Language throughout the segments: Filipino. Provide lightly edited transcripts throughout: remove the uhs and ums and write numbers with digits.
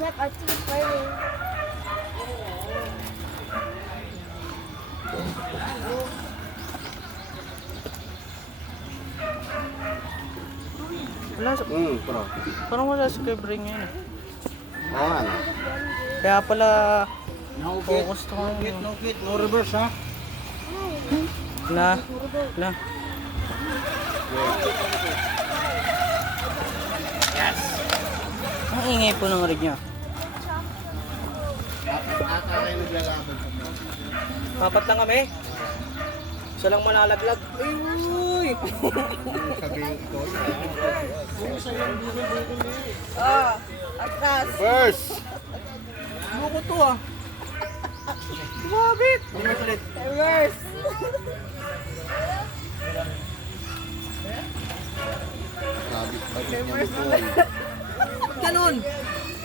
Not actually playing. Wala, Pro. parang wala sa Quebre ngayon eh. Oo nga. Kaya pala, No focus to no git, no git, no reverse ha. na. Yes. Ang ingay po ng rig niya. Ata kayo naglalaban. Papat lang kami. Isa lang malalaglag. Ay, uy! Sabihin ko. Oh, atras. Reverse. Buko to ah. Lumabit! Reverse. Sabi pa rin niya likod. Ganun!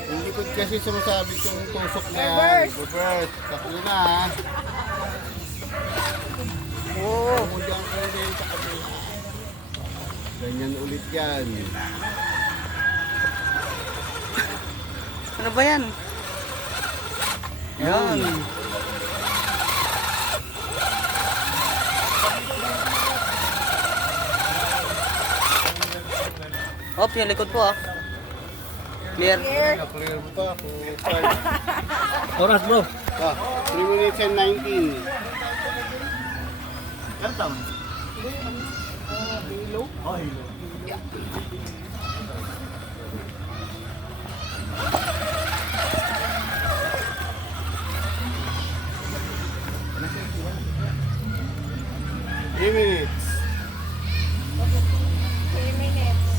Yung likod kasi sumasabit yung tusok niya. Reverse. Reverse. Tatlo na ha. Oo. Diyan ko din sa kabila. Ganyan ulit yan. Ano ba yan? Yan. Op, yung likod po ah. Clear. Clear mo pa. Oras bro. 3 minutes and 19. Gantam. Hilo? Oh, hilo. Three minutes. 3 minutes.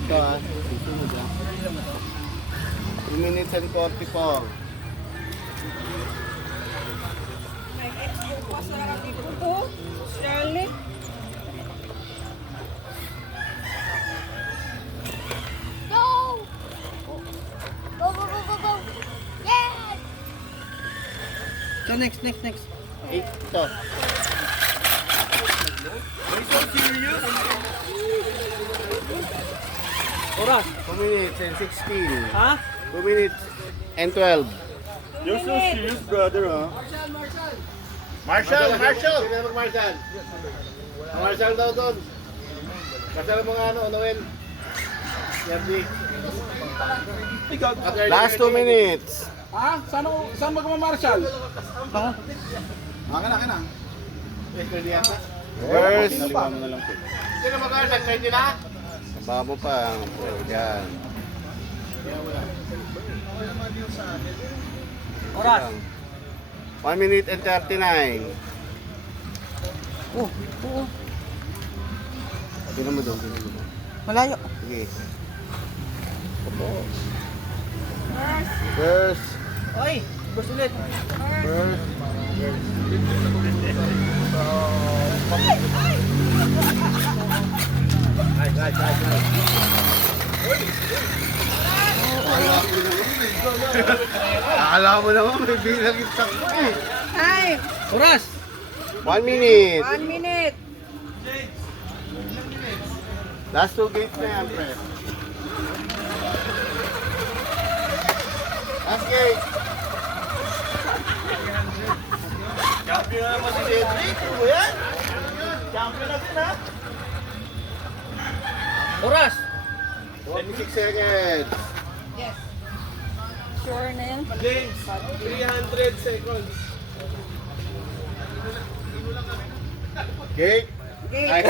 Ito ah, susunod ah. 2 minutes and 44. May expo pa sa dito. Charlie. Go! Go, go, go, go, go. Yes! So next. 8 ito. Oras. 2 minutes and 16. Ha? 2 minutes and 12. You're so serious, brother, huh? Marshall! Sino yung Marshall? Marshall daw doon. Marshall mo nga ano, Noel. Yerdi. Last 2 minutes. Ha? Saan magmamamarshal? Akin na. First. Naliwan mo na lang po. Sino mag-Marshall? 20 na? Babo pa. Yan. Oras. 1 minute and 39. Oo. Tinan mo doon. Malayo. Sige. First. Oy, bus ulit. First. Akala mo naman may bilang yung takbo eh. Time. Oras. 1 minute. 1 minute. Last 2 gates na yan, pre. Last gate. Champion na naman si Cedric. Ano yan? Champion na din, ha? Oras. 26 seconds. Sure na yan. James, 300 seconds. Gate. Okay. Ay,